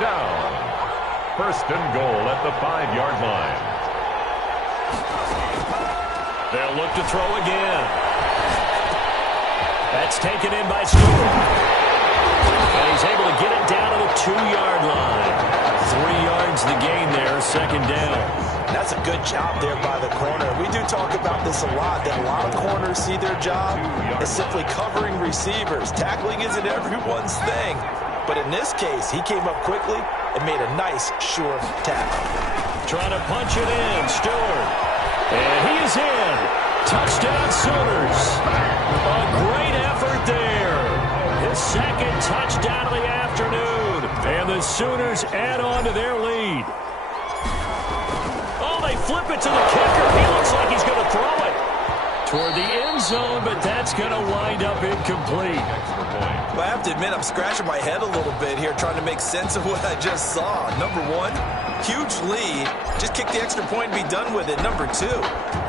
down. First and goal at the 5-yard line. They'll look to throw again. That's taken in by Stewart. And he's able to get it down to the 2-yard line. 3 yards the gain there, second down. That's a good job there by the corner. We do talk about this a lot, that a lot of corners see their job as simply covering receivers. Tackling isn't everyone's thing. But in this case, he came up quickly and made a nice, sure tackle. Trying to punch it in, Stewart. And he is in. Touchdown, Sooners. A great effort there. His second touchdown of the afternoon. And the Sooners add on to their lead. Oh, they flip it to the kicker. He looks like he's going to throw it toward the end zone, but that's going to wind up incomplete. Well, I have to admit, I'm scratching my head a little bit here trying to make sense of what I just saw. Number one, huge lead. Just kick the extra point and be done with it. Number two,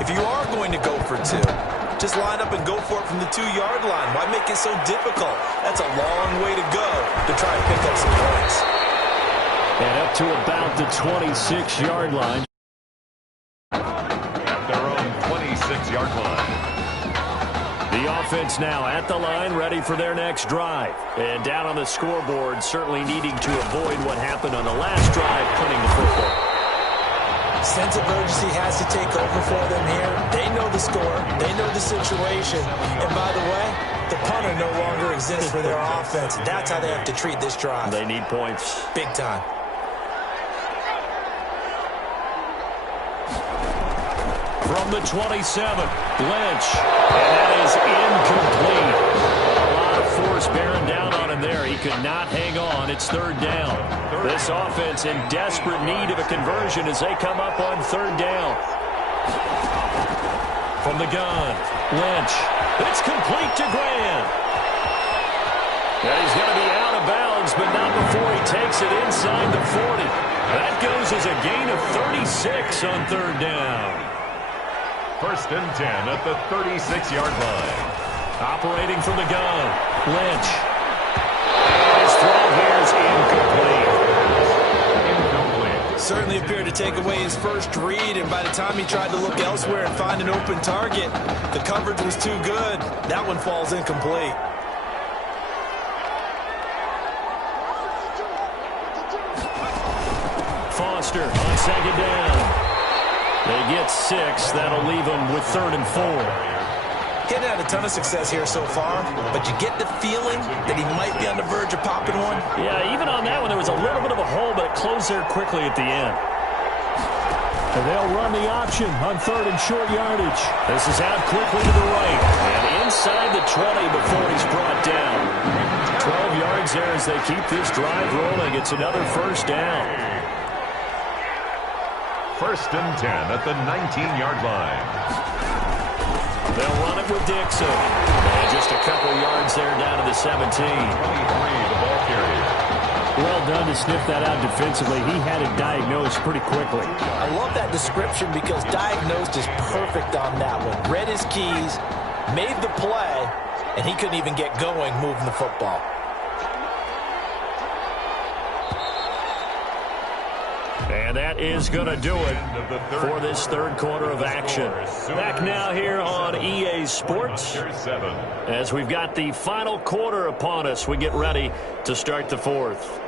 if you are going to go for two, just line up and go for it from the 2-yard line. Why make it so difficult? That's a long way to go to try and pick up some points. And up to about the 26-yard line. At their own 26-yard line. The offense now at the line, ready for their next drive. And down on the scoreboard, certainly needing to avoid what happened on the last drive, punting the football. Sense of urgency has to take over for them here. They know the score. They know the situation. And by the way, the punter no longer exists for their offense. That's how they have to treat this drive. They need points. Big time. From the 27, Lynch. And that is incomplete. A lot of force bearing down on him there. He could not hang on. It's third down. This offense in desperate need of a conversion as they come up on third down. From the gun, Lynch. It's complete to Graham. And he's going to be out of bounds, but not before he takes it inside the 40. That goes as a gain of 36 on third down. First and 10 at the 36-yard line. Operating from the gun, Lynch. And his throw here is incomplete. Certainly appeared to take away his first read, and by the time he tried to look elsewhere and find an open target, the coverage was too good. That one falls incomplete. Foster on second down. They get 6. That'll leave them with third and 4. He hadn't had a ton of success here so far, but you get the feeling that he might be on the verge of popping one. Yeah, even on that one, there was a little bit of a hole, but it closed there quickly at the end. And they'll run the option on third and short yardage. This is out quickly to the right. And inside the 20 before he's brought down. 12 yards there as they keep this drive rolling. It's another first down. First and 10 at the 19-yard line. They'll run it with Dixon. And just a couple yards there down to the 17. 23, the ball carrier. Well done to sniff that out defensively. He had it diagnosed pretty quickly. I love that description because diagnosed is perfect on that one. Read his keys, made the play, and he couldn't even get going moving the football. And that is going to do it for this third quarter of action. Back now here on EA Sports. As we've got the final quarter upon us, we get ready to start the fourth.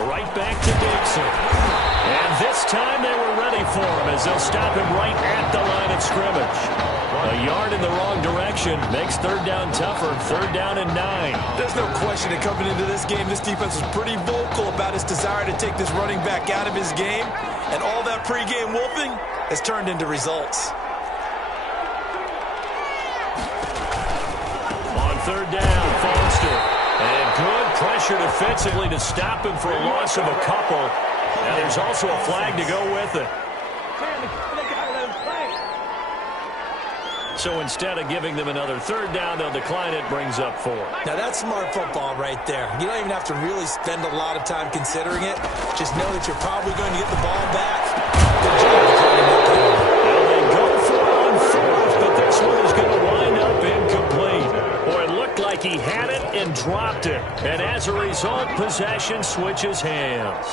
Right back to Dixon. And this time they were ready for him as they'll stop him right at the line of scrimmage. A yard in the wrong direction makes third down tougher. Third down and 9. There's no question that coming into this game, this defense was pretty vocal about its desire to take this running back out of his game. And all that pregame wolfing has turned into results. On third down, Foster. And good pressure defensively to stop him for a loss of a couple. Now there's also a flag to go with it. So instead of giving them another third down, they'll decline it, brings up 4. Now that's smart football right there. You don't even have to really spend a lot of time considering it. Just know that you're probably going to get the ball back. Good job. dropped it. And as a result, possession switches hands.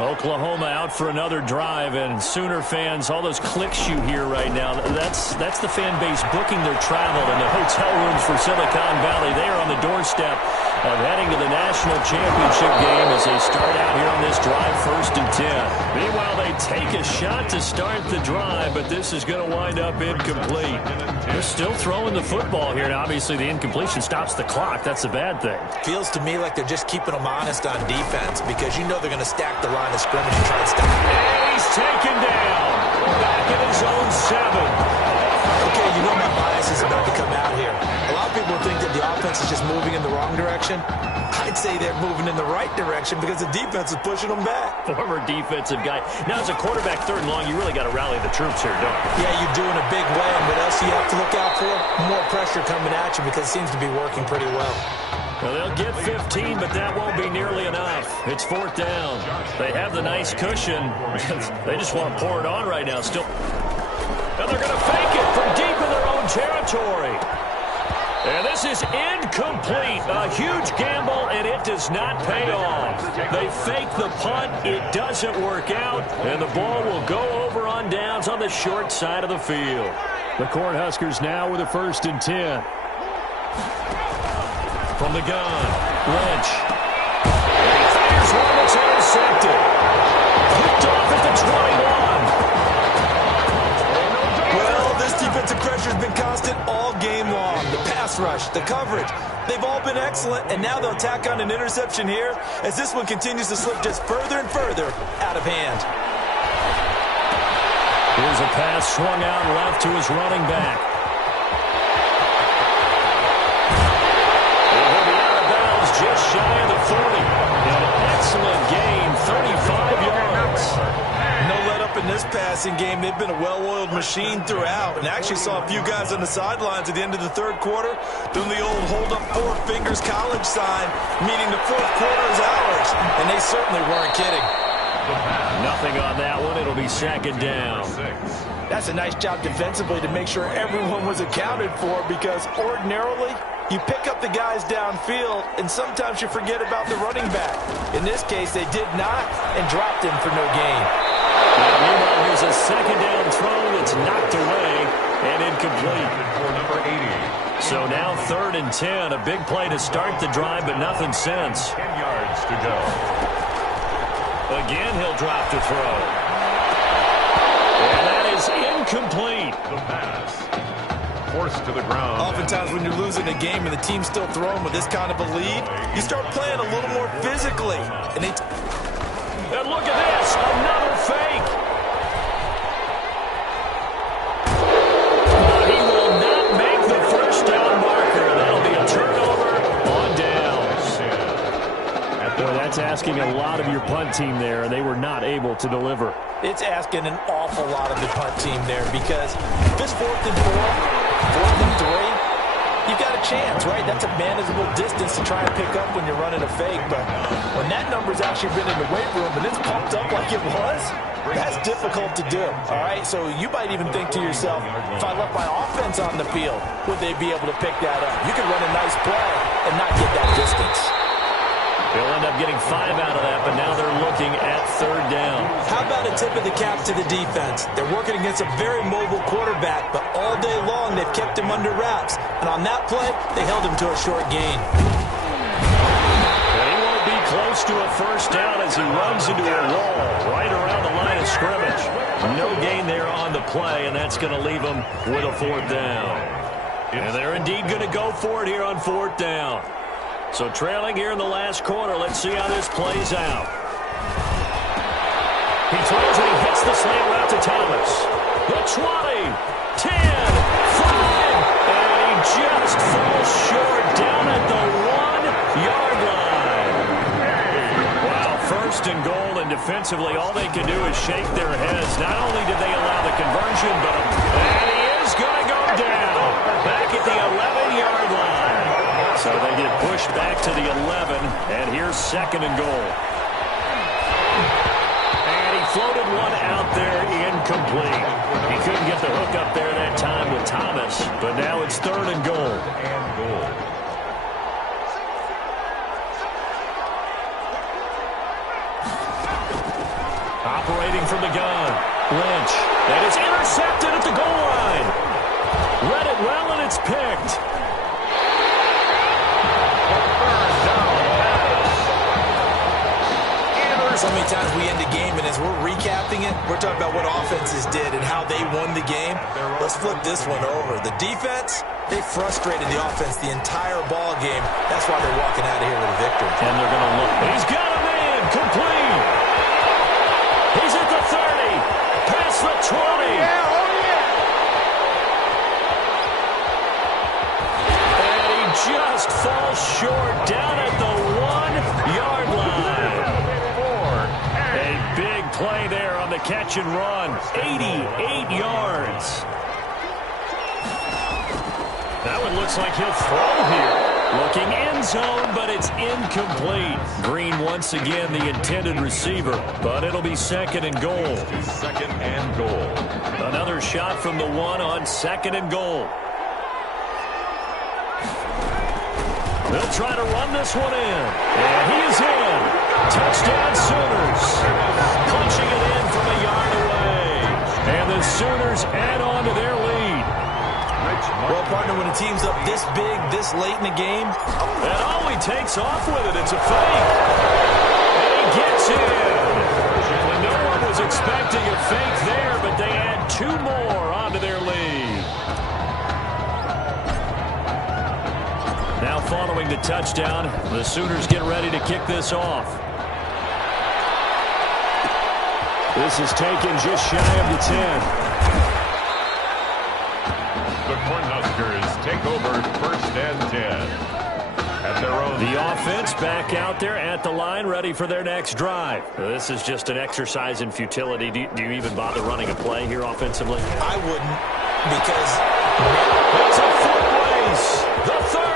Oklahoma out for another drive, and Sooner fans, all those clicks you hear right now, that's the fan base booking their travel in the hotel rooms for Silicon Valley. They are on the doorstep of heading to the national championship game as they start out here on this drive, 1st and 10. Meanwhile, they take a shot to start the drive, but this is going to wind up incomplete. They're still throwing the football here, and obviously the incompletion stops the clock. That's a bad thing. Feels to me like they're just keeping them honest on defense because you know they're going to stack the line of scrimmage and try to stop him. And he's taken down. Back in his own 7. Okay, you know my bias is about to come out here. A lot of people think that the offense is just moving in the wrong direction. I'd say they're moving in the right direction because the defense is pushing them back. Former defensive guy. Now, as a quarterback, 3rd and long, you really got to rally the troops here, don't you? Yeah, you do in a big way. And what else do you have to look out for? More pressure coming at you because it seems to be working pretty well. Well, they'll get 15, but that won't be nearly enough. It's 4th down. They have the nice cushion. They just want to pour it on right now. Still. And they're going to fake it from deep in their own territory. And this is incomplete. A huge gamble, and it does not pay off. They fake the punt. It doesn't work out, and the ball will go over on downs on the short side of the field. The Cornhuskers now with a 1st and 10. From the gun, Lynch. And he fires one that's intercepted. Picked off at the 21. Well, this defensive pressure has been constant all game long. The pass rush, the coverage, they've all been excellent, and now they'll tack on an interception here as this one continues to slip just further and further out of hand. Here's a pass swung out left to his running back. Just shy of the 40. An excellent gain, 35 yards. No let up in this passing game. They've been a well-oiled machine throughout. And I actually saw a few guys on the sidelines at the end of the 3rd quarter doing the old hold up 4 fingers college sign, meaning the 4th quarter is ours. And they certainly weren't kidding. Nothing on that one. It'll be 2nd down. That's a nice job defensively to make sure everyone was accounted for because ordinarily you pick up the guys downfield and sometimes you forget about the running back. In this case, they did not and dropped him for no gain. Meanwhile, here's a 2nd down throw that's knocked away and incomplete. For number 80. So now 3rd and 10. A big play to start the drive, but nothing since. 10 yards to go. Again, he'll drop to throw. And that is incomplete. The pass. Forced to the ground. Oftentimes when you're losing a game and the team's still throwing with this kind of a lead, you start playing a little more physically. And look at this, another fake. He will not make the 1st down marker. That'll be a turnover on downs. Boy, that's asking a lot of your punt team there, and they were not able to deliver. It's asking an awful lot of the punt team there because if it's 4th and 4, 4th and 3, you've got a chance, right? That's a manageable distance to try and pick up when you're running a fake. But when that number's actually been in the weight room and it's pumped up like it was, that's difficult to do, all right? So you might even think to yourself, if I left my offense on the field, would they be able to pick that up? You could run a nice play and not get that distance. They'll end up getting 5 out of that, but now they're looking at 3rd down. How about a tip of the cap to the defense? They're working against a very mobile quarterback, but all day long they've kept him under wraps. And on that play, they held him to a short gain. And he won't be close to a 1st down as he runs into a wall right around the line of scrimmage. No gain there on the play, and that's going to leave him with a 4th down. And they're indeed going to go for it here on 4th down. So trailing here in the last quarter, let's see how this plays out. He throws and he hits the slant route to Thomas. The 20, 10, 5, and he just falls short down at the 1-yard line. Wow, 1st and goal, and defensively all they can do is shake their heads. Not only did they allow the conversion, and he is going to go down back at the 11-yard line. So they get pushed back to the 11, and here's 2nd and goal. And he floated one out there incomplete. He couldn't get the hook up there that time with Thomas, but now it's 3rd and goal. from the gun. Lynch. And it's intercepted at the goal line. Read it well, and it's picked. So many times we end a game, and as we're recapping it, we're talking about what offenses did and how they won the game. Let's flip this one over. The defense, they frustrated the offense the entire ball game. That's why they're walking out of here with a victory. And they're going to look. He's got a man. Complete. He's at the 30. Past the 20. And he just falls short down at the 1-yard line. A big play there on the catch and run. 88 yards. That one looks like he'll throw here. Looking end zone, but it's incomplete. Green once again the intended receiver, but it'll be second and goal. Second and goal. Another shot from the 1 on second and goal. They'll try to run this one in. And he is in. Touchdown Sooners. Punching it in from a yard away. And the Sooners add on to their lead. Well, partner, when a team's up this big, this late in the game. And all he takes off with it, it's a fake. And he gets in. And no one was expecting a fake there, but they add 2 more onto their lead. Now following the touchdown, the Sooners get ready to kick this off. This is taken just shy of the 10. The Cornhuskers take over first and 10. At their own. The offense back out there at the line, ready for their next drive. This is just an exercise in futility. Do you even bother running a play here offensively? I wouldn't, because it's a foot race. The 30.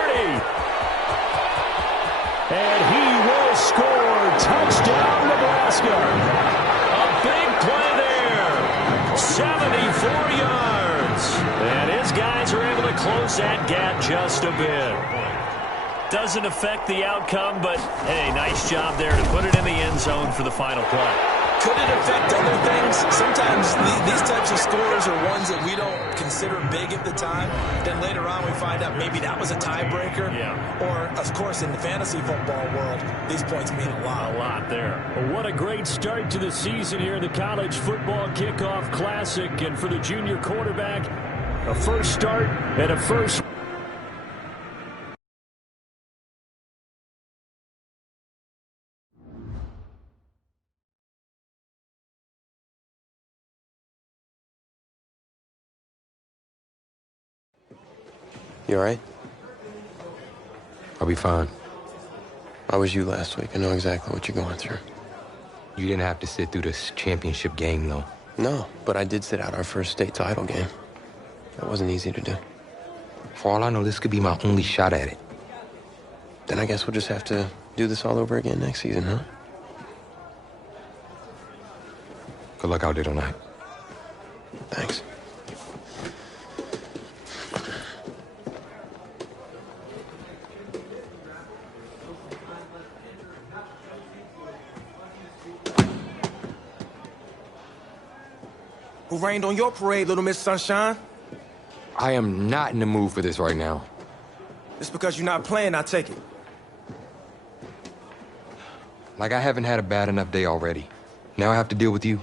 And he will score. Touchdown, Nebraska. A big play there. 74 yards. And his guys are able to close that gap just a bit. Doesn't affect the outcome, but, hey, nice job there to put it in the end zone for the final play. Could it affect other things? Sometimes these types of scores are ones that we don't consider big at the time. Then later on we find out maybe that was a tiebreaker. Yeah. Or, of course, in the fantasy football world, these points mean a lot. A lot there. Well, what a great start to the season here in the College Football Kickoff Classic. And for the junior quarterback, a first start and a first. You all right? I'll be fine. I was you last week. I know exactly what you're going through. You didn't have to sit through this championship game, though. No, but I did sit out our first state title game. That wasn't easy to do. For all I know, this could be my only shot at it. Then I guess we'll just have to do this all over again next season, huh? Good luck out there tonight. Thanks. Who rained on your parade, Little Miss Sunshine? I am not in the mood for this right now. It's because you're not playing, I take it. Like I haven't had a bad enough day already. Now I have to deal with you.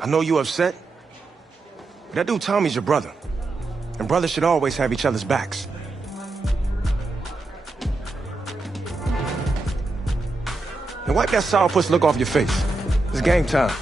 I know you're upset. But that dude Tommy's your brother. And brothers should always have each other's backs. Now wipe that sourpuss look off your face. It's game time.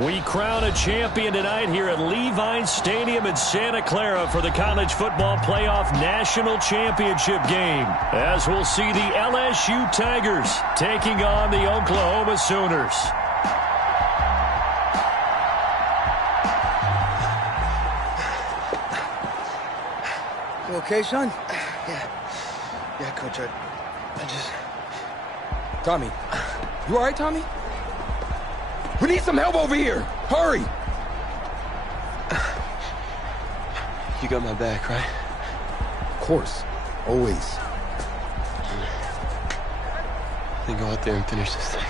We crown a champion tonight here at Levi's Stadium in Santa Clara for the College Football Playoff National Championship game, as we'll see the LSU Tigers taking on the Oklahoma Sooners. You okay, son? Yeah, Coach, I just... Tommy. You all right, Tommy? We need some help over here. Hurry! You got my back, right? Of course. Always. Then go out there and finish this thing.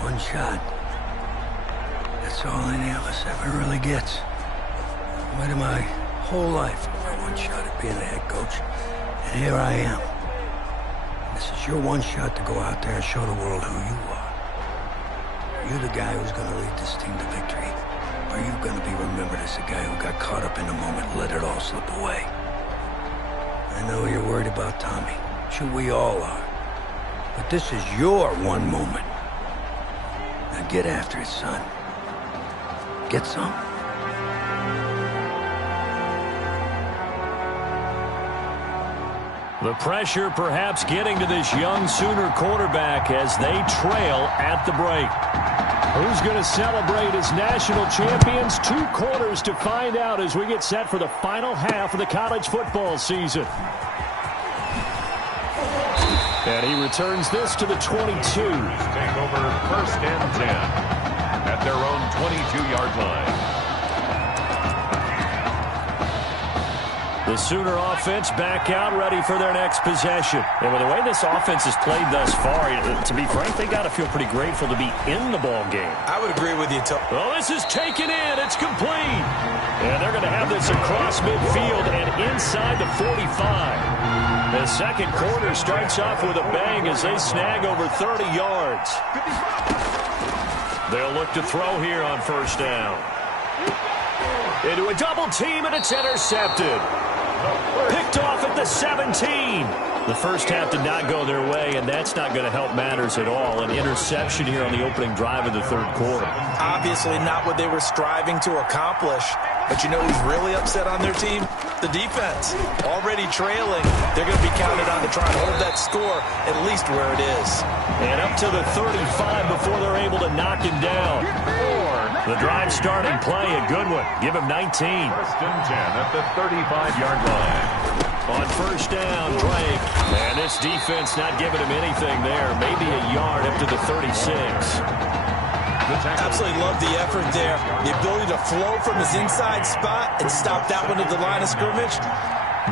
One shot. That's all any of us ever really gets. I waited my whole life for one shot at being a head coach. And here I am. And this is your one shot to go out there and show the world who you are. Are you the guy who's going to lead this team to victory? Or are you going to be remembered as the guy who got caught up in the moment and let it all slip away? I know you're worried about Tommy. Sure, we all are. But this is your one moment. Now get after it, son. Get some. The pressure perhaps getting to this young Sooner quarterback as they trail at the break. Who's going to celebrate as national champions? 2 quarters to find out as we get set for the final half of the college football season. And he returns this to the 22. Take over 1st and 10 at their own 22-yard line. The Sooner offense back out, ready for their next possession. And with the way this offense has played thus far, to be frank, they got to feel pretty grateful to be in the ball game. I would agree with you, Tom. Well, this is taken in. It's complete. And they're going to have this across midfield and inside the 45. The second quarter starts off with a bang as they snag over 30 yards. They'll look to throw here on 1st down. Into a double team, and it's intercepted. Picked off at the 17. The first half did not go their way, and that's not going to help matters at all. An interception here on the opening drive of the 3rd quarter. Obviously not what they were striving to accomplish. But you know who's really upset on their team? The defense. Already trailing. They're going to be counted on to try and hold that score at least where it is. And up to the 35 before they're able to knock him down. The drive starting play, a good one. Give him 19. 1st and 10 at the 35-yard line. On 1st down, Drake. And this defense not giving him anything there. Maybe a yard up to the 36. Absolutely love the effort there. The ability to flow from his inside spot and stop that one at the line of scrimmage.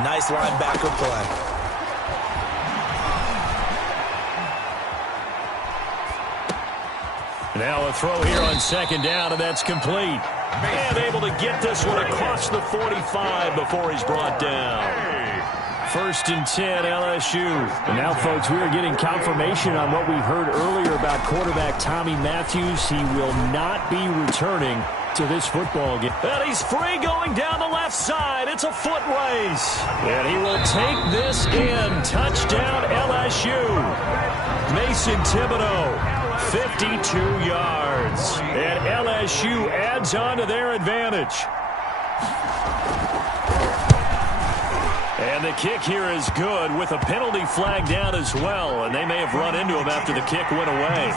Nice linebacker play. Now a throw here on 2nd down, and that's complete. And able to get this one across the 45 before he's brought down. 1st and 10, LSU. And now, folks, we are getting confirmation on what we heard earlier about quarterback Tommy Matthews. He will not be returning to this football game. And he's free going down the left side. It's a foot race. And he will take this in. Touchdown, LSU. Mason Thibodeau. 52 yards. And LSU adds on to their advantage. And the kick here is good with a penalty flag down as well. And they may have run into him after the kick went away.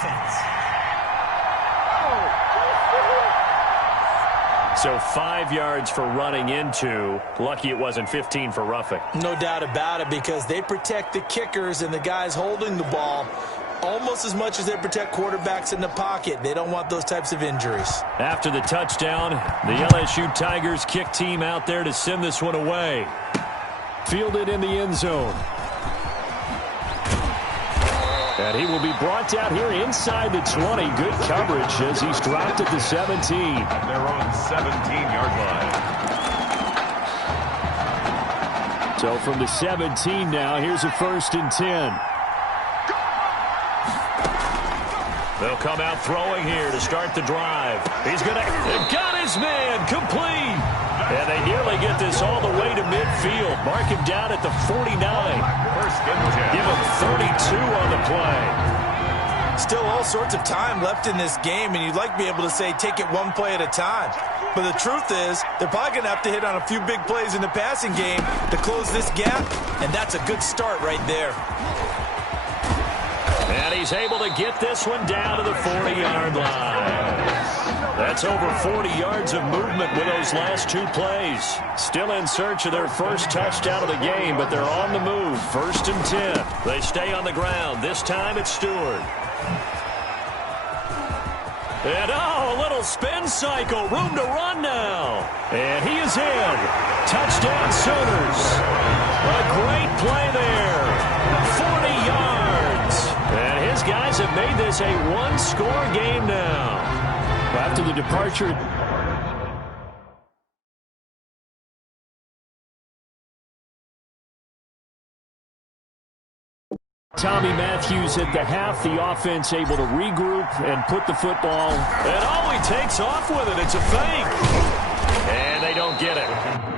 So 5 yards for running into. Lucky it wasn't 15 for roughing. No doubt about it, because they protect the kickers and the guys holding the ball almost as much as they protect quarterbacks in the pocket. They don't want those types of injuries. After the touchdown, the LSU Tigers kick team out there to send this one away. Fielded in the end zone. And he will be brought down here inside the 20. Good coverage as he's dropped at the 17. At their own 17-yard line. So from the 17 now, here's a 1st and 10. They'll come out throwing here to start the drive. He's going to got his man complete. And they nearly get this all the way to midfield. Mark him down at the 49. First and 10. Give him 32 on the play. Still all sorts of time left in this game, and you'd like to be able to say take it one play at a time. But the truth is, they're probably going to have to hit on a few big plays in the passing game to close this gap, and that's a good start right there. And he's able to get this one down to the 40-yard line. That's over 40 yards of movement with those last two plays. Still in search of their first touchdown of the game, but they're on the move. First and 10. They stay on the ground. This time it's Stewart. And a little spin cycle. Room to run now. And he is in. Touchdown Sooners. A great play there. 40 yards. And his guys have made this a one-score game now. After the departure... Tommy Matthews at the half, the offense able to regroup and put the football. And he takes off with it. It's a fake. And they don't get it.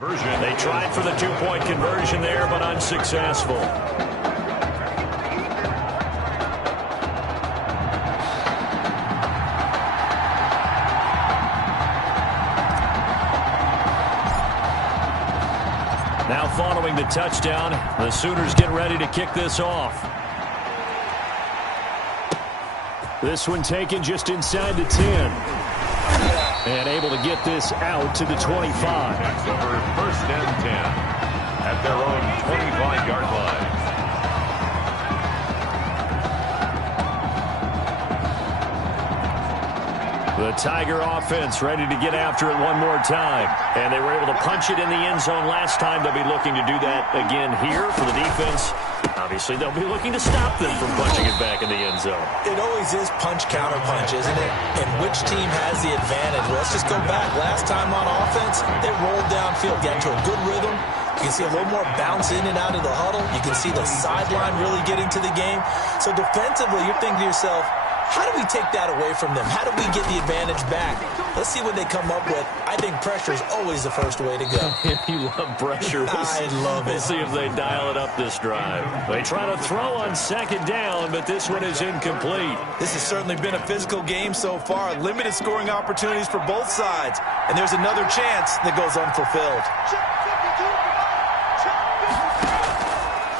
They tried for the two-point conversion there, but unsuccessful. Now following the touchdown, the Sooners get ready to kick this off. This one taken just inside the 10. And able to get this out to the 25. That's over first and 10 at their own 25-yard line. The Tiger offense ready to get after it one more time. And they were able to punch it in the end zone last time. They'll be looking to do that again here for the defense. Obviously, they'll be looking to stop them from punching it back in the end zone. It always is punch-counter-punch, isn't it? And which team has the advantage? Let's just go back. Last time on offense, they rolled downfield, got into a good rhythm. You can see a little more bounce in and out of the huddle. You can see the sideline really get into the game. So defensively, you're thinking to yourself, how do we take that away from them? How do we get the advantage back? Let's see what they come up with. I think pressure is always the first way to go. You love pressure. I love it. We'll see if they dial it up this drive. They try to throw on second down, but this one is incomplete. This has certainly been a physical game so far. Limited scoring opportunities for both sides. And there's another chance that goes unfulfilled.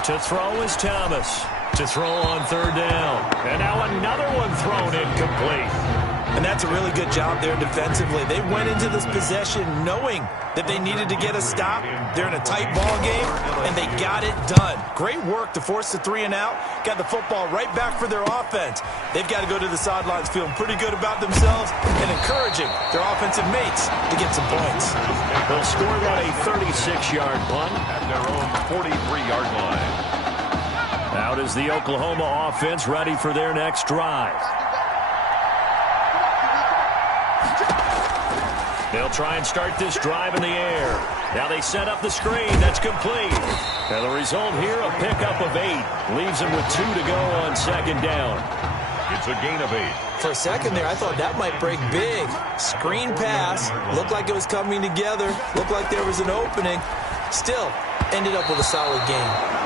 To throw is Thomas. To throw on third down. And now another one thrown incomplete. And that's a really good job there defensively. They went into this possession knowing that they needed to get a stop. They're in a tight ball game, and they got it done. Great work to force the 3 and out. Got the football right back for their offense. They've got to go to the sidelines feeling pretty good about themselves and encouraging their offensive mates to get some points. They'll score that a 36-yard punt At their own 43-yard line. Out is the Oklahoma offense ready for their next drive. They'll try and start this drive in the air. Now they set up the screen. That's complete. And the result here, a pickup of 8. Leaves them with 2 to go on second down. It's a gain of 8. For a second there, I thought that might break big. Screen pass. Looked like it was coming together. Looked like there was an opening. Still, ended up with a solid game.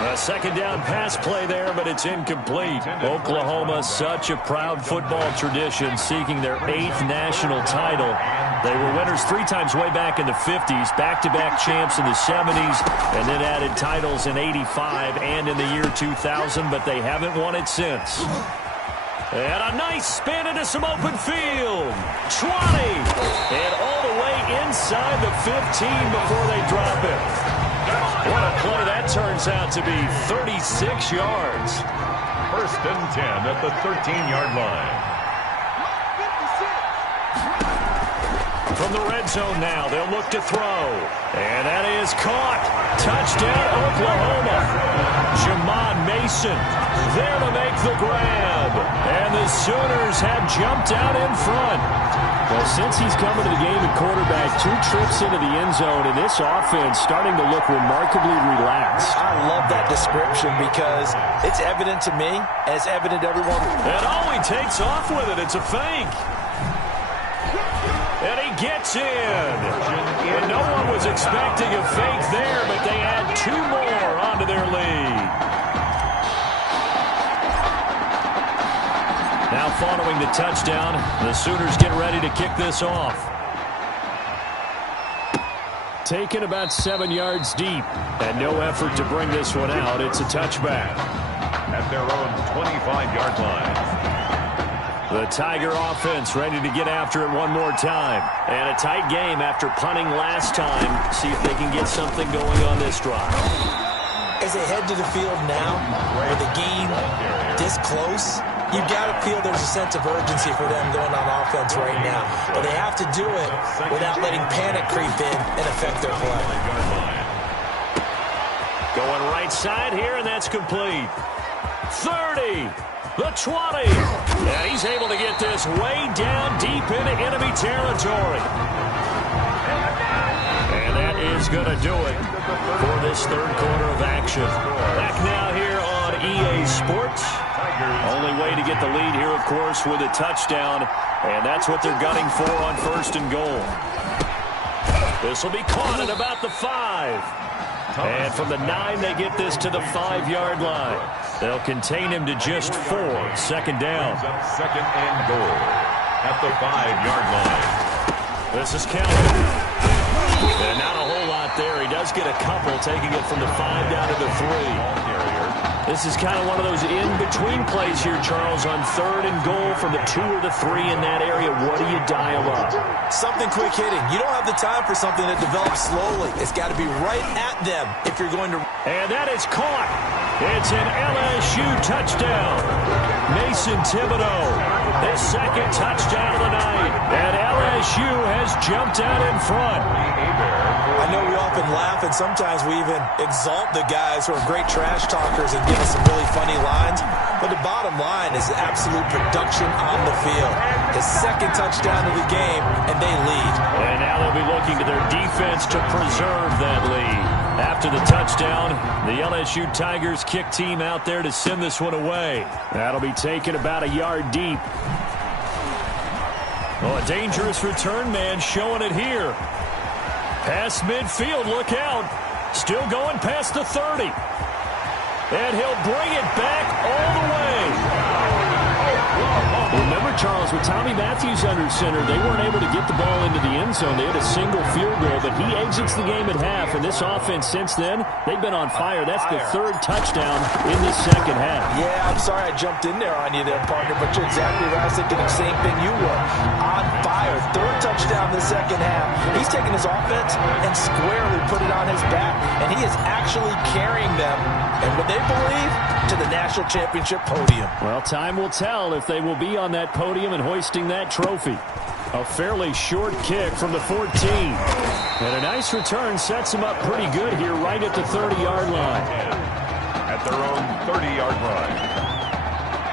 A second down pass play there, but it's incomplete. Oklahoma, such a proud football tradition, seeking their 8th national title. They were winners 3 times way back in the 50s, back-to-back champs in the 70s, and then added titles in 85 and in the year 2000, but they haven't won it since. And a nice spin into some open field. 20. And all the way inside the 15 before they drop it. What a play that turns out to be. 36 yards. First and 10 at the 13-yard line. From the red zone now, they'll look to throw. And that is caught. Touchdown, Oklahoma. Jamon Mason there to make the grab. And the Sooners have jumped out in front. Well, since he's come into the game at quarterback, 2 trips into the end zone, and this offense starting to look remarkably relaxed. I love that description because it's evident to me, and it's evident to everyone. And he takes off with it. It's a fake. And he gets in. And no one was expecting a fake there, but they add 2 more onto their lead. Now following the touchdown, the Sooners get ready to kick this off. Taken about 7 yards deep, and no effort to bring this one out. It's a touchback. At their own 25-yard line. The Tiger offense ready to get after it one more time. And a tight game after punting last time. See if they can get something going on this drive. As they head to the field now, with the game this close, you've got to feel there's a sense of urgency for them going on offense right now. But they have to do it without letting panic creep in and affect their play. Going right side here, and that's complete. 30, the 20. And he's able to get this way down deep into enemy territory. And that is going to do it for this third quarter of action. Back now here on EA Sports. Only way to get the lead here, of course, with a touchdown. And that's what they're gunning for on 1st and goal. This will be caught at about the 5. And from the 9, they get this to the 5-yard line. They'll contain him to just 4. 2nd down. 2nd and goal at the 5-yard line. This is counted. And not a whole lot there. He does get a couple, taking it from the 5 down to the 3. This is kind of one of those in-between plays here, Charles, on 3rd and goal from the 2 or the 3 in that area. What do you dial up? Something quick hitting. You don't have the time for something that develops slowly. It's got to be right at them if you're going to... And that is caught. It's an LSU touchdown. Mason Thibodeau, his 2nd touchdown of the night. And LSU has jumped out in front. I know we often laugh, and sometimes we even exalt the guys who are great trash talkers and give us some really funny lines. But the bottom line is absolute production on the field. His 2nd touchdown of the game, and they lead. And now they'll be looking to their defense to preserve that lead. After the touchdown, the LSU Tigers kick team out there to send this one away. That'll be taken about a yard deep. Oh, a dangerous return man showing it here. Past midfield, look out. Still going past the 30. And he'll bring it back all the way. Remember, Charles, with Tommy Matthews under center, they weren't able to get the ball into the end zone. They had a single field goal, but he exits the game at half. And this offense since then, they've been on fire. That's the 3rd touchdown in the 2nd half. Yeah, I'm sorry I jumped in there on you there, partner, but you're exactly right. I was thinking the same thing you were. On fire. 3rd touchdown in the 2nd half. He's taken his offense and squarely put it on his back, and he is actually carrying them, and what they believe, to the national championship podium. Well, time will tell if they will be on that podium and hoisting that trophy. A fairly short kick from the 14. And a nice return sets him up pretty good here right at the 30-yard line. At their own 30-yard line.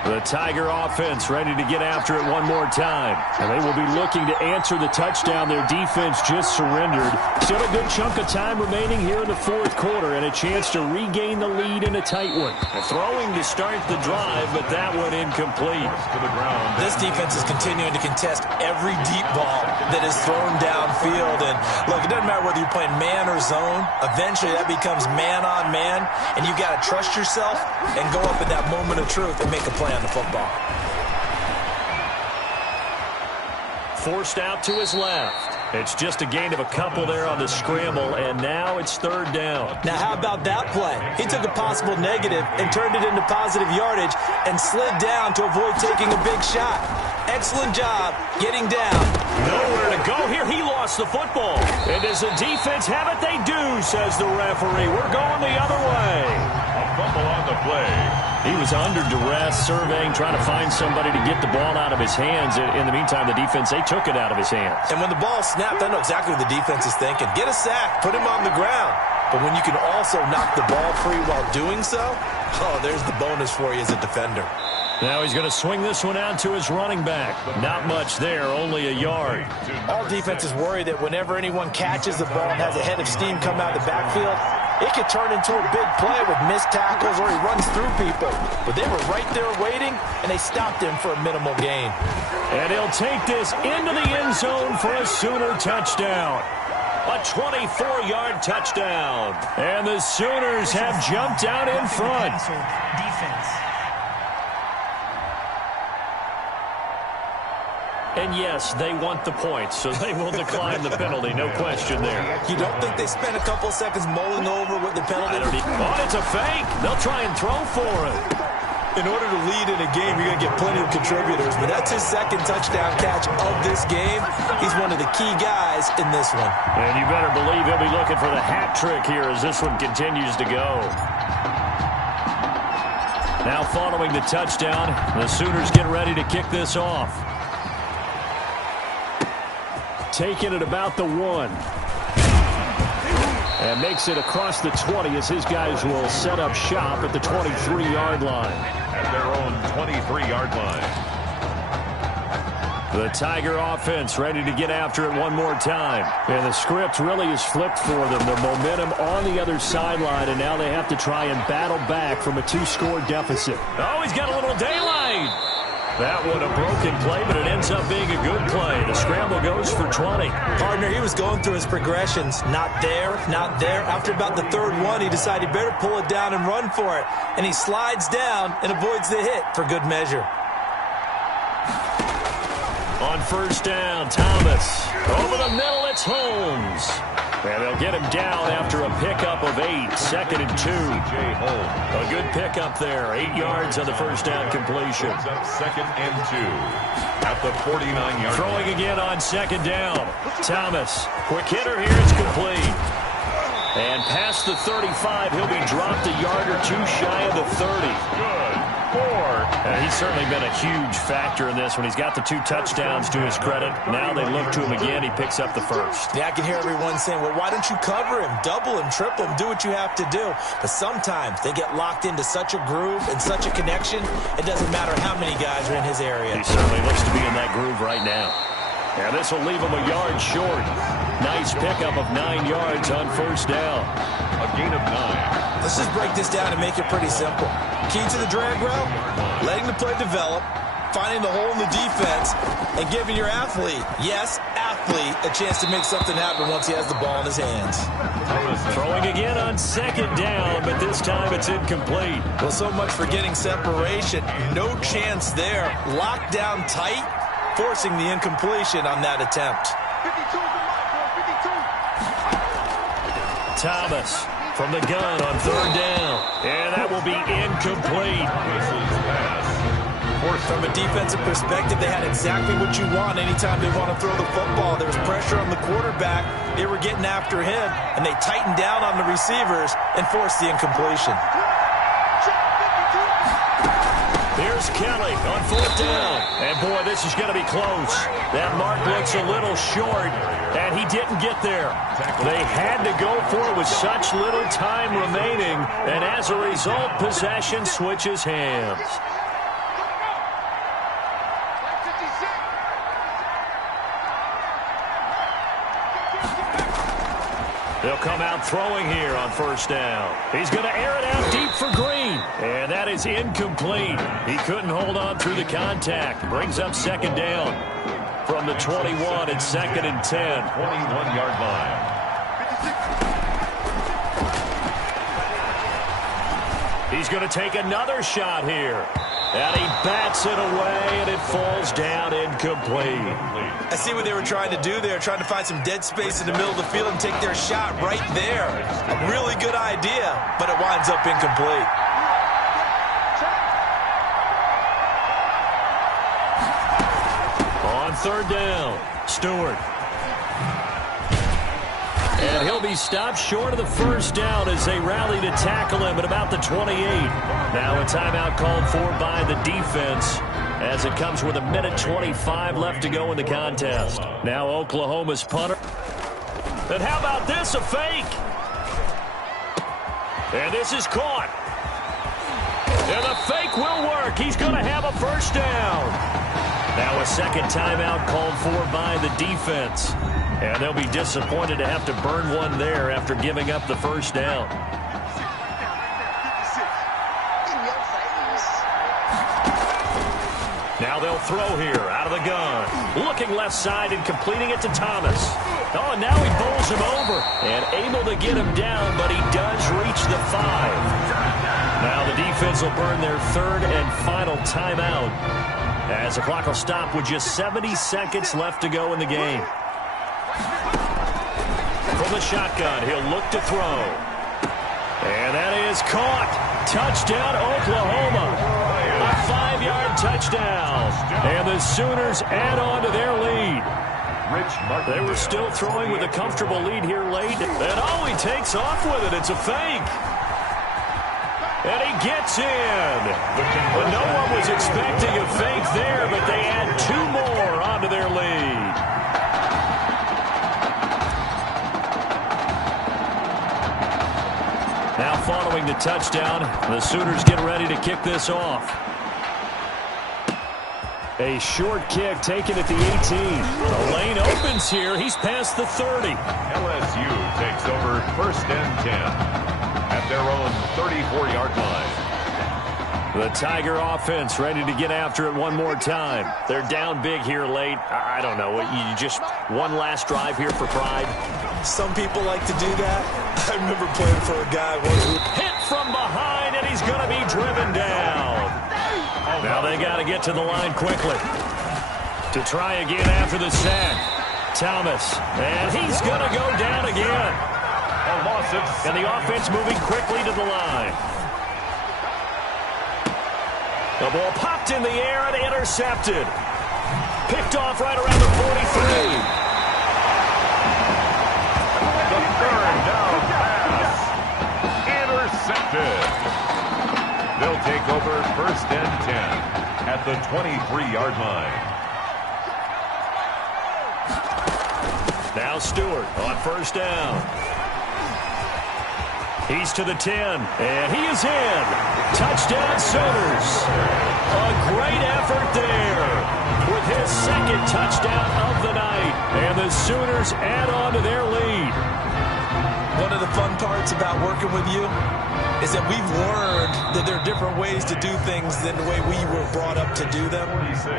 The Tiger offense ready to get after it one more time. And they will be looking to answer the touchdown their defense just surrendered. Still a good chunk of time remaining here in the 4th quarter and a chance to regain the lead in a tight one. Throwing to start the drive, but that one incomplete. To the ground. This defense is continuing to contest every deep ball that is thrown downfield. And look, it doesn't matter whether you're playing man or zone. Eventually that becomes man on man, and you got to trust yourself and go up in that moment of truth and make a play on the football. Forced out to his left. It's just a gain of a couple there on the scramble, and now it's 3rd down. Now, how about that play? He took a possible negative and turned it into positive yardage and slid down to avoid taking a big shot. Excellent job getting down. Nowhere to go here. He lost the football. And does the defense have it? They do, says the referee. We're going the other way. A fumble on the play. He was under duress, surveying, trying to find somebody to get the ball out of his hands. In the meantime, the defense, they took it out of his hands. And when the ball snapped, I know exactly what the defense is thinking. Get a sack, put him on the ground. But when you can also knock the ball free while doing so, oh, there's the bonus for you as a defender. Now he's going to swing this one out to his running back. Not much there, only a yard. All defenses worry that whenever anyone catches the ball and has a head of steam come out of the backfield, it could turn into a big play with missed tackles or he runs through people. But they were right there waiting, and they stopped him for a minimal gain. And he'll take this into the end zone for a Sooner touchdown. A 24-yard touchdown. And the Sooners have jumped out in front. And yes, they want the points, so they will decline the penalty. No question there. You don't think they spent a couple seconds mulling over what the penalty? Oh, it's a fake. They'll try and throw for it. In order to lead in a game, you're going to get plenty of contributors, but that's his second touchdown catch of this game. He's one of the key guys in this one. And you better believe he'll be looking for the hat trick here as this one continues to go. Now following the touchdown, the Sooners get ready to kick this off. Taking it about the 1. And makes it across the 20 as his guys will set up shop at the 23-yard line. At their own 23-yard line. The Tiger offense ready to get after it one more time. And the script really is flipped for them. The momentum on the other sideline, and now they have to try and battle back from a 2-score deficit. Oh, he's got a little daylight. That one a broken play, but it ends up being a good play. The scramble goes for 20. Partner, he was going through his progressions. Not there, not there. After about the third one, he decided he better pull it down and run for it. And he slides down and avoids the hit for good measure. On first down, Thomas. Over the middle, it's Holmes. And they'll get him down after a pickup of 8. Second and 2. C.J. Holmes. A good pickup there. 8 yards on the first down completion. Brings up second and 2 at the 49-yard Throwing line. again on second down. Thomas. Quick hitter here. It's complete. And past the 35, he'll be dropped a yard or 2 shy of the 30. Good. 4. And he's certainly been a huge factor in this one. He's got the 2 touchdowns to his credit. Now they look to him again. He picks up the first. Yeah, I can hear everyone saying, well, why don't you cover him, double him, triple him, do what you have to do. But sometimes they get locked into such a groove and such a connection, it doesn't matter how many guys are in his area. He certainly looks to be in that groove right now. And this will leave him a yard short. Nice pickup of 9 yards on first down. A gain of 9. Let's just break this down and make it pretty simple. Key to the drag route, letting the play develop, finding the hole in the defense, and giving your athlete, yes, athlete, a chance to make something happen once he has the ball in his hands. Throwing again on second down, but this time it's incomplete. Well, so much for getting separation. No chance there. Locked down tight, forcing the incompletion on that attempt. Thomas from the gun on third down. And that will be incomplete. From a defensive perspective, they had exactly what you want anytime they want to throw the football. There was pressure on the quarterback. They were getting after him, and they tightened down on the receivers and forced the incompletion. Here's Kelly on fourth down. And, boy, this is going to be close. That mark looks a little short, and he didn't get there. They had to go for it with such little time remaining, and as a result, possession switches hands. They'll come out throwing here on first down. He's going to air it out deep for Green. And that is incomplete. He couldn't hold on through the contact. Brings up second down from the 21 and second and 10. 21-yard line. He's going to take another shot here. And he bats it away, and it falls down incomplete. I see what they were trying to do there, trying to find some dead space in the middle of the field and take their shot right there. A really good idea, but it winds up incomplete. On third down, Stewart. And he'll be stopped short of the first down as they rally to tackle him at about the 28. Now a timeout called for by the defense as it comes with 1:25 left to go in the contest. Now Oklahoma's punter. And how about this, a fake? And this is caught. And the fake will work. He's going to have a first down. Now a second timeout called for by the defense. And they'll be disappointed to have to burn one there after giving up the first down. Now they'll throw here out of the gun. Looking left side and completing it to Thomas. Oh, and now he bowls him over. And able to get him down, but he does reach the 5. Now the defense will burn their third and final timeout, as the clock will stop with just 70 seconds left to go in the game. From the shotgun, he'll look to throw. And that is caught. Touchdown, Oklahoma. A 5-yard touchdown. And the Sooners add on to their lead. They were still throwing with a comfortable lead here late. And oh, he takes off with it. It's a fake. And he gets in. But no one was expecting a fake there, but they add 2 more onto their lead. Now following the touchdown, the Sooners get ready to kick this off. A short kick taken at the 18. The lane opens here. He's past the 30. LSU takes over first and 10 at their own 34-yard line. The Tiger offense ready to get after it one more time. They're down big here late. I don't know. You just one last drive here for pride. Some people like to do that. I remember playing for a guy once who hit from behind, and he's going to be driven down. Now they got to get to the line quickly to try again after the sack. Thomas, and he's going to go down again. And the offense moving quickly to the line. The ball popped in the air and intercepted. Picked off right around the 43. The third down pass. Intercepted. They'll take over first and 10 at the 23-yard line. Now Stewart on first down. He's to the 10, and he is in. Touchdown Sooners. A great effort there with his second touchdown of the night. And the Sooners add on to their lead. One of the fun parts about working with you is that we've learned that there are different ways to do things than the way we were brought up to do them.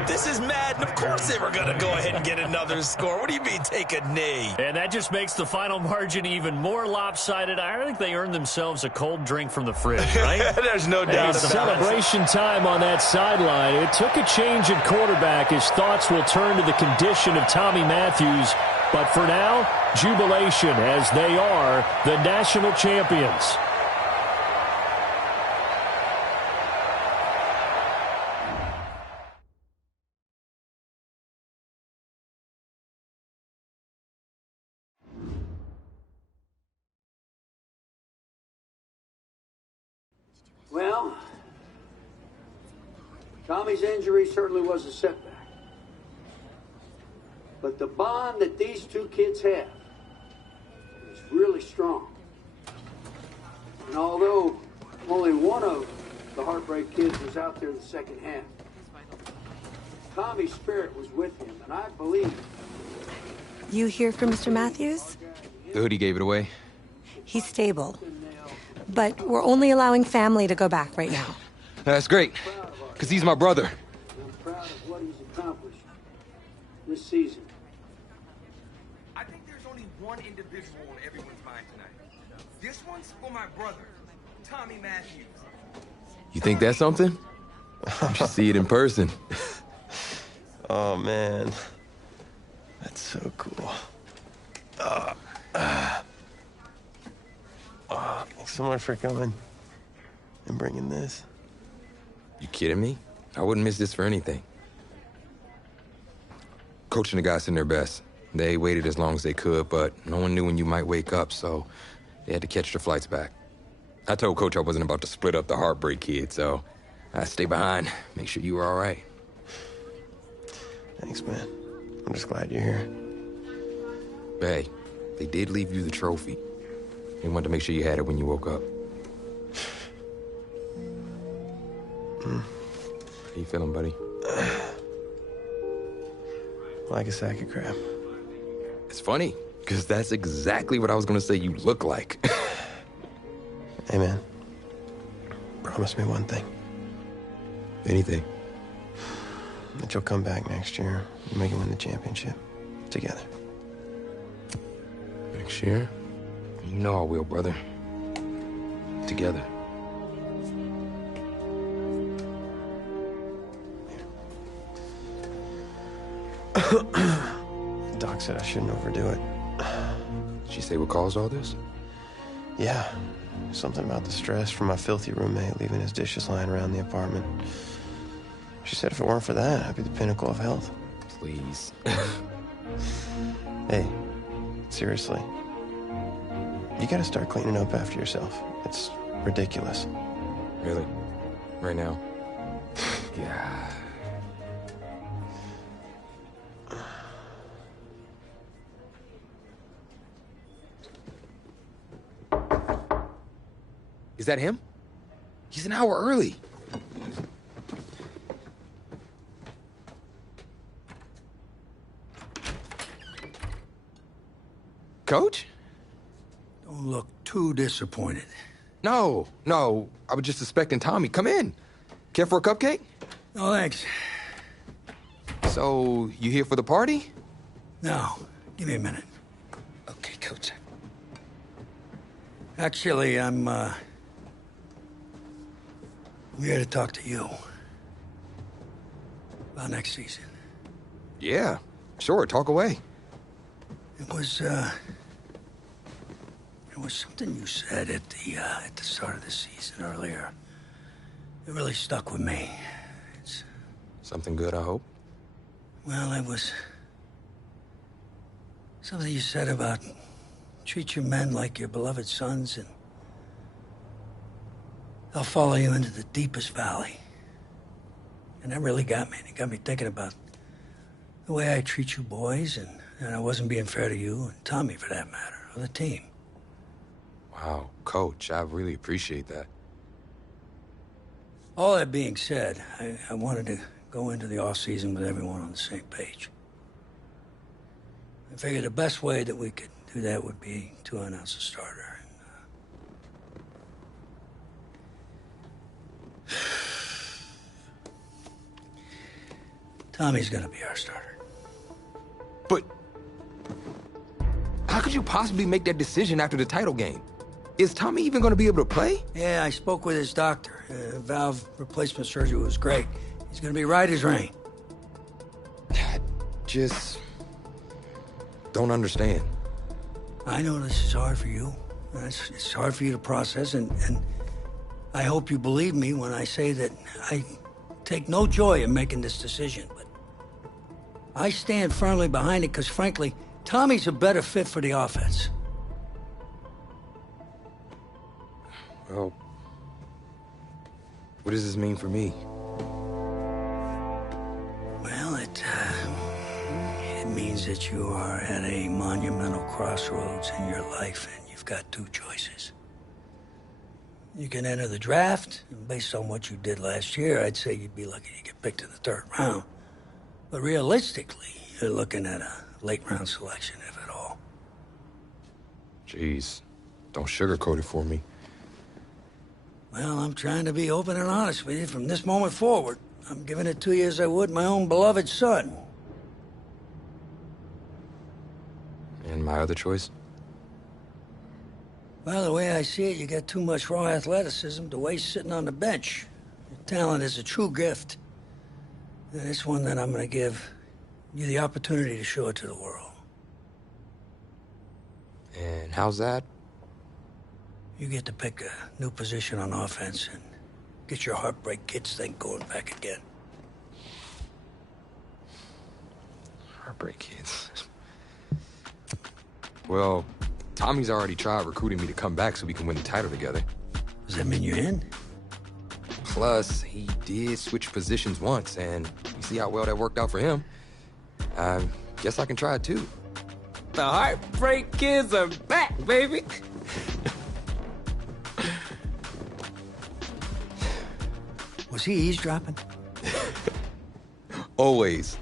This is Madden. Of course they were going to go ahead and get another score. What do you mean take a knee? And that just makes the final margin even more lopsided. I think they earned themselves a cold drink from the fridge, right? There's no doubt about it. Celebration time on that sideline. It took a change at quarterback. His thoughts will turn to the condition of Tommy Matthews. But for now, jubilation as they are the national champions. Well, Tommy's injury certainly was a setback. But the bond that these two kids have is really strong. And although only one of the Heartbreak Kids was out there in the second half, Tommy's spirit was with him, and I believe... You hear from Mr. Matthews? The hoodie gave it away. He's stable. But we're only allowing family to go back right now. That's great, because he's my brother. I'm proud of what he's accomplished this season. I think there's only one individual on everyone's mind tonight. This one's for my brother, Tommy Matthews. You think that's something? You should see it in person. Oh, man. That's so cool. Thanks so much for coming and bringing this. You kidding me? I wouldn't miss this for anything. Coach and the guys in their best. They waited as long as they could, but no one knew when you might wake up, so they had to catch the flights back. I told Coach I wasn't about to split up the Heartbreak Kid, so I stay behind, make sure you were all right. Thanks, man. I'm just glad you're here. Hey, they did leave you the trophy. They wanted to make sure you had it when you woke up. How you feeling, buddy? Like a sack of crap. It's funny, because that's exactly what I was gonna say you look like. Hey, man. Promise me one thing. Anything. That you'll come back next year and make it win the championship. Together. Next year? You know I will, brother. Together. Doc said I shouldn't overdo it. Did she say what caused all this? Yeah. Something about the stress from my filthy roommate leaving his dishes lying around the apartment. She said if it weren't for that, I'd be the pinnacle of health. Please. Hey, seriously. You gotta start cleaning up after yourself. It's ridiculous. Really? Right now? Yeah. Is that him? He's an hour early. Coach? Don't look too disappointed. No. I was just suspecting Tommy. Come in. Care for a cupcake? No, thanks. So, you here for the party? No, give me a minute. Okay, Coach. Actually, I'm here to talk to you about next season. Yeah, sure, talk away. It was something you said at the start of the season earlier. It really stuck with me. It's something good, I hope. Well, it was something you said about treat your men like your beloved sons, and they'll follow you into the deepest valley. And that really got me. It got me thinking about the way I treat you boys, and I wasn't being fair to you, and Tommy for that matter, or the team. Wow, Coach, I really appreciate that. All that being said, I wanted to go into the off-season with everyone on the same page. I figured the best way that we could do that would be to announce a starter. Tommy's gonna be our starter. But how could you possibly make that decision after the title game? Is Tommy even gonna be able to play? Yeah, I spoke with his doctor. Valve replacement surgery was great. He's gonna be right as rain. I just don't understand. I know this is hard for you. It's hard for you to process, and I hope you believe me when I say that I take no joy in making this decision, but I stand firmly behind it because, frankly, Tommy's a better fit for the offense. Well, what does this mean for me? Well, it means that you are at a monumental crossroads in your life, and you've got two choices. You can enter the draft, and based on what you did last year, I'd say you'd be lucky to get picked in the third round. But realistically, you're looking at a late-round selection, if at all. Jeez, don't sugarcoat it for me. Well, I'm trying to be open and honest with you from this moment forward. I'm giving it to you as I would my own beloved son. And my other choice? Well, the way I see it, you got too much raw athleticism to waste sitting on the bench. Your talent is a true gift. And it's one that I'm going to give you the opportunity to show it to the world. And how's that? You get to pick a new position on offense and get your Heartbreak Kids thing going back again. Heartbreak Kids. Well, Tommy's already tried recruiting me to come back so we can win the title together. Does that mean you're in? Plus, he did switch positions once, and you see how well that worked out for him. I guess I can try it too. The Heartbreak Kids are back, baby. Was he eavesdropping? Always.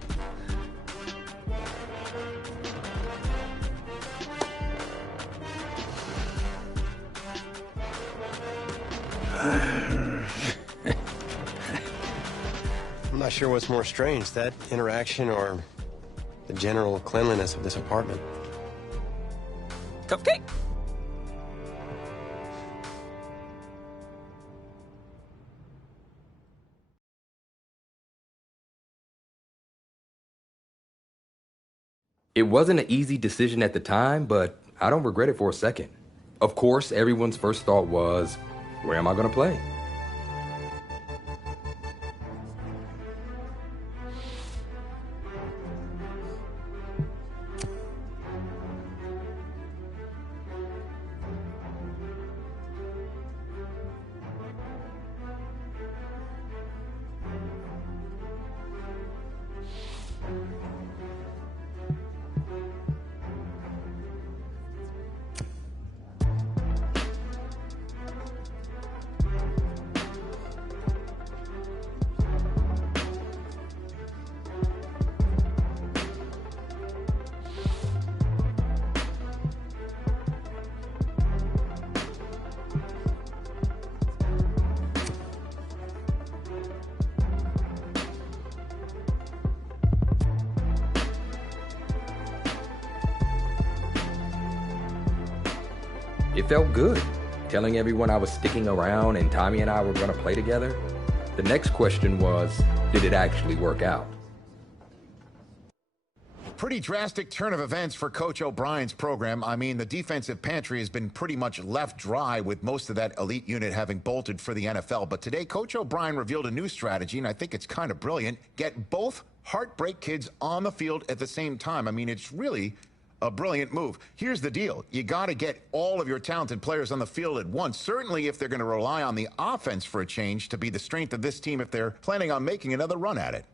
I'm not sure what's more strange, that interaction or the general cleanliness of this apartment. Cupcake. It wasn't an easy decision at the time, but I don't regret it for a second. Of course, everyone's first thought was, where am I going to play? It felt good, telling everyone I was sticking around and Tommy and I were going to play together. The next question was, did it actually work out? Pretty drastic turn of events for Coach O'Brien's program. I mean, the defensive pantry has been pretty much left dry with most of that elite unit having bolted for the NFL. But today, Coach O'Brien revealed a new strategy, and I think it's kind of brilliant. Get both heartbreak kids on the field at the same time. I mean, it's really a brilliant move. Here's the deal. You got to get all of your talented players on the field at once, certainly if they're going to rely on the offense for a change to be the strength of this team if they're planning on making another run at it.